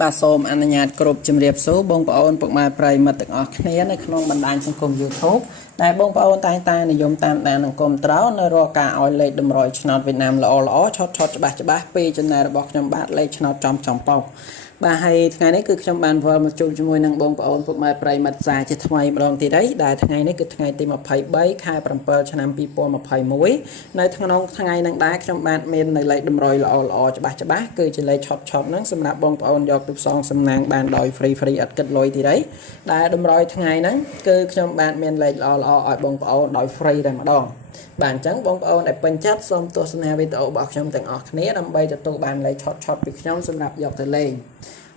បាទសូមអនុញ្ញាតគ្រប់ជំរាបសួរបងប្អូនពុកម៉ែប្រិយមិត្តទាំងអស់គ្នានៅក្នុងបណ្ដាញសង្គម YouTube ដែលបងប្អូនតែងតែនិយមតាមដាននិងគាំទ្រនៅរាល់ការឲ្យលេខតម្រុយឆ្នោតវៀតណាមល្អៗឆតច្បាស់ពីចំណែករបស់ខ្ញុំបាទលេខឆ្នោតចំប៉ោះបាទហើយថ្ងៃនេះគឺខ្ញុំបានវិលមកជួបជាមួយនឹងបងប្អូនពុកម៉ែប្រិយមិត្តសាជាថ្មីម្ដងទៀតហើយដែលថ្ងៃនេះគឺថ្ងៃទី23ខែ7ឆ្នាំ2021នៅក្នុងថ្ងៃនឹងដែរខ្ញុំបាទមាននៅលេខតម្រុយល្អច្បាស់គឺជាលេខឆតហ្នឹងសម្រាប់បងប្អូនយកទៅផ្សងសំណាងបានដោយ free អត់គិតលុយទៀតហើយដែលតម្រុយថ្ងៃហ្នឹងគឺខ្ញុំបាទមានលេខល្អឲ្យបងប្អូនដោយ free តែម្ដងបាទអញ្ចឹងបងប្អូនដែលពេញចិត្តសូមទស្សនាវីដេអូរបស់ខ្ញុំទាំងអស់គ្នាដើម្បីទទួលបានលេខឆតពីខ្ញុំសម្រាប់យកទៅលេង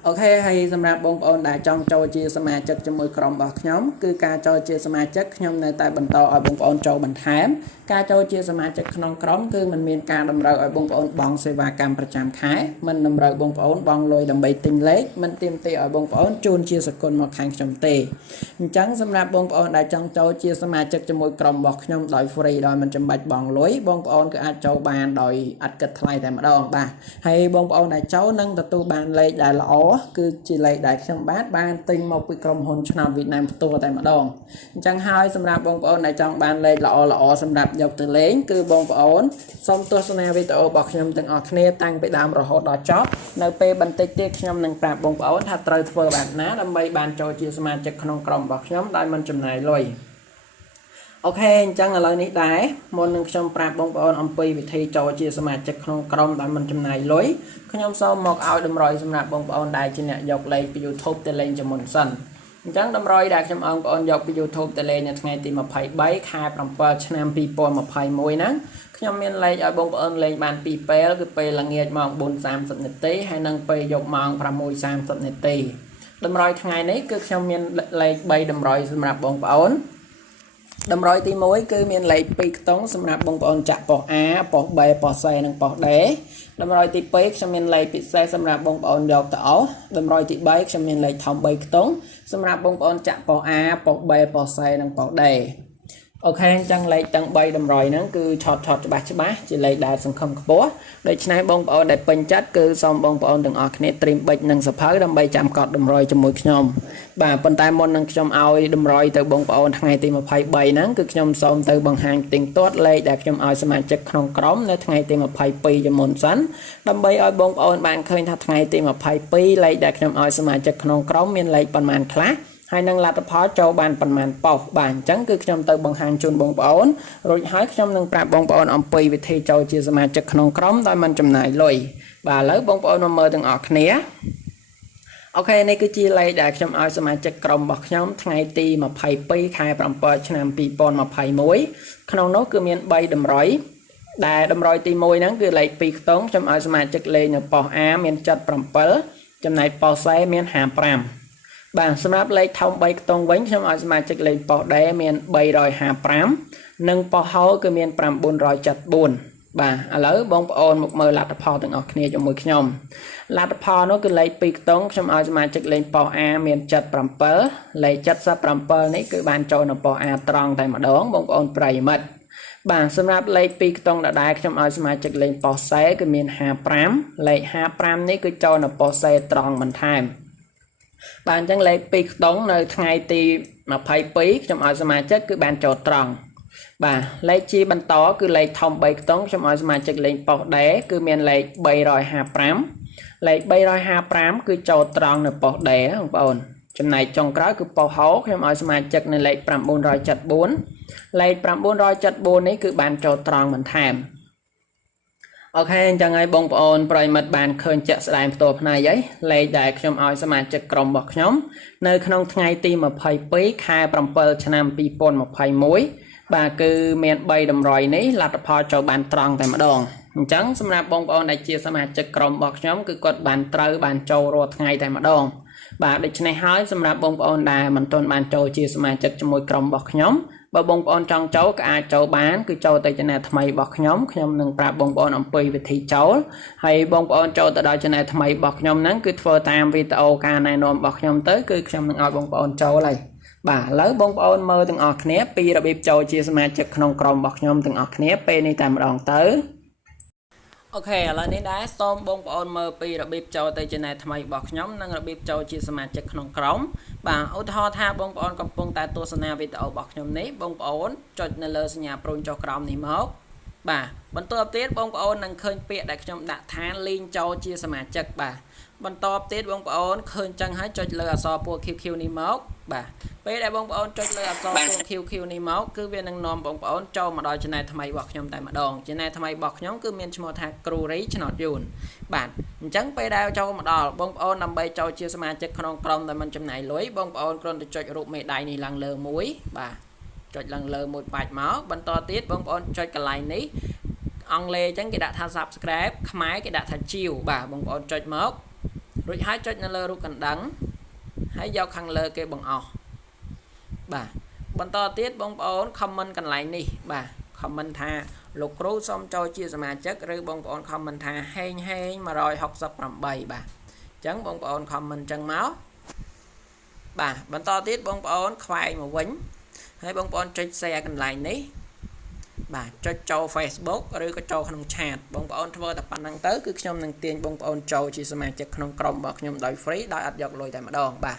អូខេហើយសម្រាប់បងប្អូនដែលចង់ចូលជាសមាជិកជាមួយក្រុមរបស់ខ្ញុំគឺការចូលជាសមាជិកខ្ញុំនៅតែបន្តឲ្យបងប្អូនចូលបន្ថែមការចូលជាសមាជិកក្នុងក្រុមគឺมันមានការតម្រូវឲ្យបងប្អូនបង់សេវាកម្មប្រចាំខែមិនតម្រូវបងប្អូនបង់លុយដើម្បីទិញលេខមិនទាមទារឲ្យបងប្អូនជូនជាសកលមកខាងខ្ញុំទេអញ្ចឹងសម្រាប់បងប្អូនដែលចង់ចូលជាសមាជិកជាមួយក្រុមរបស់ខ្ញុំដោយ free ដោយមិនចាំបាច់បង់លុយបងប្អូនគឺអាចចូលបានដោយអត់គិតថ្លៃតែម្ដងបាទហើយបងប្អូនដែលចូលនឹងទទួលបានលេខដែលល្អគឺជាលេខដែលខ្ញុំបានទិញមកពីក្រុមហ៊ុនឆ្នោតវៀតណាមផ្ទាល់តែម្ដងអញ្ចឹងហើយសម្រាប់បងប្អូនដែលចង់បានលេខល្អសម្រាប់យកទៅលេងគឺបងប្អូនសូមទស្សនាវីដេអូរបស់ខ្ញុំទាំងអស់គ្នាតាំងពីដើមរហូតដល់ចប់នៅពេលបន្តិចទៀតខ្ញុំនឹងប្រាប់បងប្អូនថាត្រូវធ្វើបែបណាដើម្បីបានចូលជាសមាជិកក្នុងក្រុមរបស់ខ្ញុំដោយមិនចំណាយលុយអូខេអញ្ចឹងឥឡូវនេះដែរមុននឹងខ្ញុំប្រាប់បងប្អូនអំពីវិធីចូលជាសមាជិកក្នុងក្រុមដោយមិនចំណាយលុយខ្ញុំសូមមកឲ្យតម្រុយសម្រាប់បងប្អូនដែលជាអ្នកយកលេខពី YouTube ទៅលេងជាមុនសិនអញ្ចឹងតម្រុយដែលខ្ញុំឲ្យបងប្អូនយកពី YouTube ទៅលេងនៅថ្ងៃទី23ខែ7ឆ្នាំ2021ហ្នឹងខ្ញុំមានលេខឲ្យបងប្អូនលេងបាន2ពេលគឺពេលល្ងាចម៉ោង 4:30 នាទីហើយនិងពេលយប់ម៉ោង 6:30 នាទីតម្រុយថ្ងៃនេះគឺខ្ញុំមានលេខ3តម្រុយសម្រាប់បងប្អូនតម្រុយទី1គឺមានលេខ2ខ្ទង់សម្រាប់បងប្អូនចាក់ប៉ុស A ប៉ុស B ប៉ុស C និងប៉ុស D តម្រុយទី2ខ្ញុំមានលេខពិសេសសម្រាប់បងប្អូនយកទៅអស់តម្រុយទី3ខ្ញុំមានលេខធំ3ខ្ទង់សម្រាប់បងប្អូនចាក់ប៉ុស A ប៉ុស B ប៉ុស C និងប៉ុស D អូខេអញ្ចឹងលេខទាំង3តម្រុយហ្នឹងគឺឆតច្បាស់ជាលេខដែលសង្ឃឹមខ្ពស់ដូច្នេះបងប្អូនដែលពេញចិត្តគឺសូមបងប្អូនទាំងអស់គ្នាត្រៀមប៊ិចនិងសភៅដើម្បីចាំកត់តម្រុយជាមួយខ្ញុំបាទប៉ុន្តែមុននឹងខ្ញុំឲ្យតម្រុយទៅបងប្អូនថ្ងៃទី23ហ្នឹងគឺខ្ញុំសូមទៅបង្ហាញទៀងទាត់លេខដែលខ្ញុំឲ្យសមាជិកក្នុងក្រុមនៅថ្ងៃទី22ជាមុនសិនដើម្បីឲ្យបងប្អូនបានឃើញថាថ្ងៃទី22លេខដែលខ្ញុំឲ្យសមាជិកក្នុងក្រុមមានលេខប៉ុន្មានខ្លះហើយនឹងលទ្ធផលចូលបានប៉ុន្មានប៉ុសបាទអញ្ចឹងគឺខ្ញុំទៅបង្ហាញជូនបងប្អូនរួចហើយខ្ញុំនឹងប្រាប់បងប្អូនអំពីវិធីចូលជាសមាជិកក្នុងក្រុមដោយមិនចំណាយលុយបាទឥឡូវបងប្អូនមកមើលទាំងអស់គ្នាអូខេនេះគឺជាលេខដែលខ្ញុំឲ្យសមាជិកក្រុមរបស់ខ្ញុំថ្ងៃទី22ខែ7ឆ្នាំ2021ក្នុងនោះគឺមាន3តម្រុយដែលតម្រុយទី1ហ្នឹងគឺលេខ2ខ្ទង់ខ្ញុំឲ្យសមាជិកលេខនៅប៉ុស A មាន77ចំណែកប៉ុស C មាន55បាទសម្រាប់លេខធំ3ខ្ទង់វិញខ្ញុំឲ្យសមាជិកលេខប៉ុស D មាន355និងប៉ុសហោគឺមាន974បាទឥឡូវបងប្អូនមកមើលលទ្ធផលទាំងអស់គ្នាជាមួយខ្ញុំលទ្ធផលនោះគឺលេខ2ខ្ទង់ខ្ញុំឲ្យសមាជិកលេខប៉ុស A មាន77លេខ77នេះគឺបានចូលនៅប៉ុស A ត្រង់តែម្ដងបងប្អូនប្រិយមិត្តបាទសម្រាប់លេខ2ខ្ទង់ដដែលខ្ញុំឲ្យសមាជិកលេខប៉ុស C គឺមាន55លេខ55នេះគឺចូលនៅប៉ុស C ត្រង់បន្ថែមបាទអញ្ចឹងលេខ2ខ្ទង់នៅថ្ងៃទី22ខ្ញុំឲ្យសមាជិកគឺបានចូលត្រង់បាទលេខជាបន្តគឺលេខធំ3ខ្ទង់ខ្ញុំឲ្យសមាជិកលេខប៉ុស D គឺមានលេខ355លេខ355គឺចូលត្រង់នៅប៉ុស D បងប្អូនចំណែកចុងក្រោយគឺប៉ុសហោខ្ញុំឲ្យសមាជិកនៅលេខ974លេខ974នេះគឺបានចូលត្រង់បន្ថែមអូខេអញ្ចឹងហើយបងប្អូនប្រិយមិត្តបានឃើញជាក់ស្ដែងផ្ទាល់ផ្នែកហើយលេខដែលខ្ញុំឲ្យសមាជិកក្រុមរបស់ខ្ញុំនៅក្នុងថ្ងៃទី22ខែ7ឆ្នាំ2021បាទគឺមាន3តម្រុយនេះលទ្ធផលចូលបានត្រង់តែម្ដងអញ្ចឹងសម្រាប់បងប្អូនដែលជាសមាជិកក្រុមរបស់ខ្ញុំគឺគាត់បានត្រូវបានចូលរាល់ថ្ងៃតែម្ដងបាទដូច្នេះហើយសម្រាប់បងប្អូនដែលមិនទាន់បានចូលជាសមាជិកជាមួយក្រុមរបស់ខ្ញុំបើបងប្អូនចង់ចូលក៏អាចចូលបានគឺចូលទៅ channel ថ្មីរបស់ខ្ញុំនឹងប្រាប់បងប្អូនអំពីវិធីចូលហើយបងប្អូនចូលទៅដល់ channel ថ្មីរបស់ខ្ញុំហ្នឹងគឺធ្វើតាមវីដេអូការណែនាំរបស់ខ្ញុំទៅគឺខ្ញុំនឹងឲ្យបងប្អូនចូលហើយបាទឥឡូវបងប្អូនមើលទាំងអស់គ្នាពីរបៀបចូលជាសមាជិកក្នុងក្រុមរបស់ខ្ញុំទាំងអស់គ្នាពេលនេះតែម្ដងទៅ អូ Ok, là nên đá xôm bông ôn mơ pi rồi bịp cho tay trên này thay mày bọc nhóm nâng rồi bịp cho chia sẻ chất không cống bà ô thò tha bông ôn cầm bông tại tua sana video bọc nhóm ní bông ôn cho nên lơ nhà prôn cho cống ní mốc bà bắn tua tiết bông ôn nâng khơi bịa đại trong đã than liên cho chia sẻ chất bà bắn tua tiết bông ôn khơi chân hết cho lơ so pua QQ ní mốc bà bây đại bông ôn cho lơ so pua QQ ní mốc cứ viên nâng nôm bông ôn cho mà đòi trên này thay mày bọc nhóm tại mà đòn trên này thay mày bọc nhóm cứ miền cho thang cừu rí cho nó dùn bạn chẳng bây đào cho mà đò bông ôn nằm bay cho chia sẻ chất không crom tại mình trong này lối bông ôn còn được cho rụt mẹ đại này lăng lơ muối bà cho lăng lơ một bạch máu bắn to tiết bông ôn cho cái lại ní ông lê chẳng cái đã tha subscribe máy cái đã tha chiều bà bông ôn cho mốc rồi hãy cho nó lơ rút cần đắng hãy giao khăn lơ kê bằng ọ bà bắn to tiết bông ôn comment cần lại ní bà comment tha lục rú xong cho chia sẻ chất rồi bông ôn comment tha hay mà rồi học sập làm bầy bà chẳng bông ôn comment chân máu bà bắn to tiết bông ôn khoai mà quýnh hay bông ôn trích xe cần lại ní bà cho Facebook rồi có cho không chat bông ôn thưa tập năng tới cứ trong năng tiền bông ôn cho chia sẻ chất không crom bọc nhom đòi free đòi áp dọc lùi tại mà đòn bà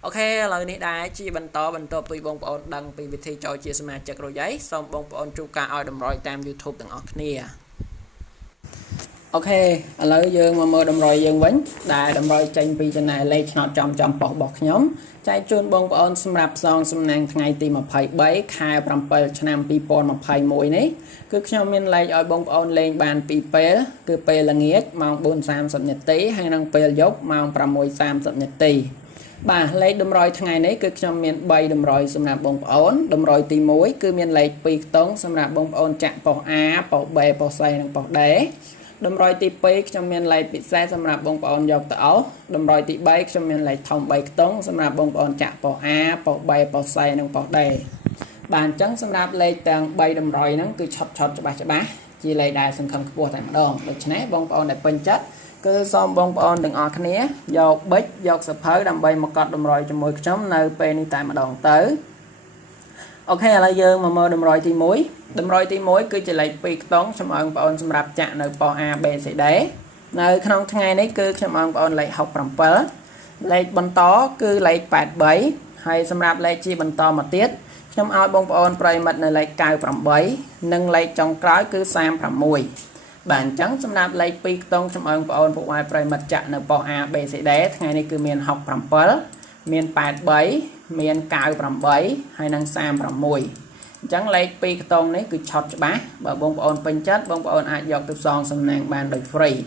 ok lời này đài chi bắn to tùy bông ôn đăng vì thi cho chia sẻ chất rồi giấy xong bông ôn chu ca oi đầm rồi tam YouTube từng ọc nè ok lời dương mà mơ đầm rồi dương vẫn đài đầm rồi tranh vì trên này lấy nó trong bọc nhóm chạy chuôn bông ôn xâm rạp xong xâm năng ngày tìm một phải bấy khai bầm bờ cho nam people một phải mũi này cứ trong miền lấy ở bông ôn lên bàn people cứ pe là nghĩa mong 430 nhật tí hay năng pe dốc mong 630 nhật tí bà lấy đầm rồi ngày này cứ trong miền bay đầm rồi xâm rạp bông ôn đầm rồi tìm mũi cứ miền lấy pi tống xâm rạp bông ôn chạm bọc A bọc B bọc C năng bọc đế đầm rồi tí pi trong miền lấy bị xe xâm rạp bông ôn dọc tảo đầm rồi tí bay trong miền lấy thông bay tống xâm rạp bông ôn chạm bọc A bọc B bọc C năng bọc đế bàn trắng xâm rạp lấy tầng bay đầm rồi nó cứ chọt cho bà chỉ lấy đài sân khâm của tại mặt đòn được chứ bông ôn này bên chất cứ xong bông ôn đừng ở khné dọc bích dọc sập hơi đầm bay một cọt đầm rồi cho mỗi chấm nơi bên tại mặt đòn tới ok là giờ mà mơ đầm rồi thì muối cứ chỉ lấy pi tống xong ông ôn xong rạp chạm nơi po A B C đế nơi không ngày đấy cứ xong ông ôn lấy học bằng pớ lấy bắn tó cứ lấy 87 hay xong rạp lấy chi bắn to một tiết trong ao bông ôn pray mật này lấy cao 87 nâng lấy trong cái cứ sam 60 bản trắng xong rạp lấy pi tống xong ông ôn phụ ai pray mật chạm nơi po A B C đế ngày này cứ miền học bằng pớ miền 87 miền cao 87 hay nâng sam 60 chẳng lấy pi tông này cứ chọt cho bác bởi bông ôn bên chất bông ôn ai dọc từ son xong nàng bàn đời free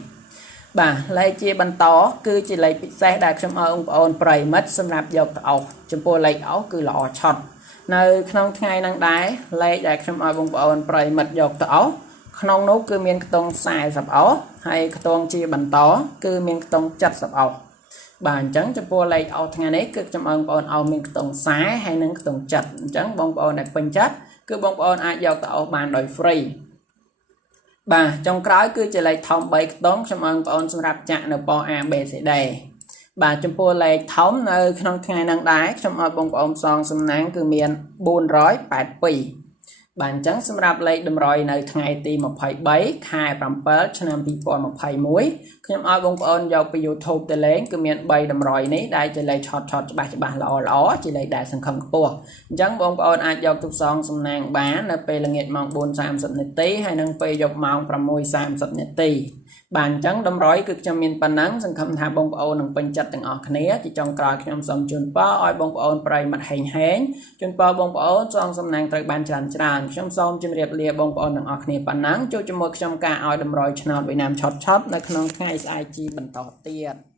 bà lấy chia bánh tó cứ chỉ lấy xe đạt trong ông ôn pray mất xong rạp dọc ốc chúng tôi lấy ốc cứ lọ chọt nơi không ngày năng đáy lấy đạt trong ông ôn pray mất dọc ốc không nấu cứ miền tông xài sập ốc hay tông chia bánh tó cứ miền tông chất sập ốc bàn trắng cho po lấy ao ngày đấy cứ trong ông ôn ao miền tông xái hay nâng tông chặt trắng bông ôn này bên chất cứ bông ôn ai giao tạo bàn đổi free bà trong cái cứ chỉ lấy thông bảy tốn trong ông ôn xong rạp chạm ở po A B C D bà trong po lấy thống nơi không ngày năng đáy trong bông ôn son xong nắng cứ miền 480 bàn trắng xong rạp lấy đầm rồi nơi ngày tìm 1,7 khai bầm bớt cho năm people 1,1 muối trong bông ôn giaoไป YouTube ទៅលេងគឺមាន3តម្រុយនេះដែលជាលេខ short ច្បាស់ល្អជាលេខដែលសង្ឃឹមខ្ពស់អញ្ចឹងបងប្អូនអាចយកទុកសងសំណាងបាននៅពេលល្ងាចម៉ោង 4:30 នាទីហើយនឹងពេលយប់ម៉ោង 6:30 នាទីបានអញ្ចឹងតម្រុយគឺខ្ញុំមានប៉ុណ្ណឹងសង្ឃឹមថាបងប្អូននឹងពេញចិត្តទាំងអស់គ្នាជាចុងក្រោយខ្ញុំសូមជូនពរឲ្យបងប្អូនប្រិយមិត្តហេងជូនពរបងប្អូនសងសំណាងត្រូវបានច្រើនខ្ញុំសូមជម្រាបលាបងប្អូនទាំងអស់គ្នាប៉ុណ្ណឹងជួបជាមួយខ្ញុំការឲ្យតម្រុយឆ្នោតវៀតណាមឆតនៅក្នុងថ្ងៃស្អែកជីបន្តទៀត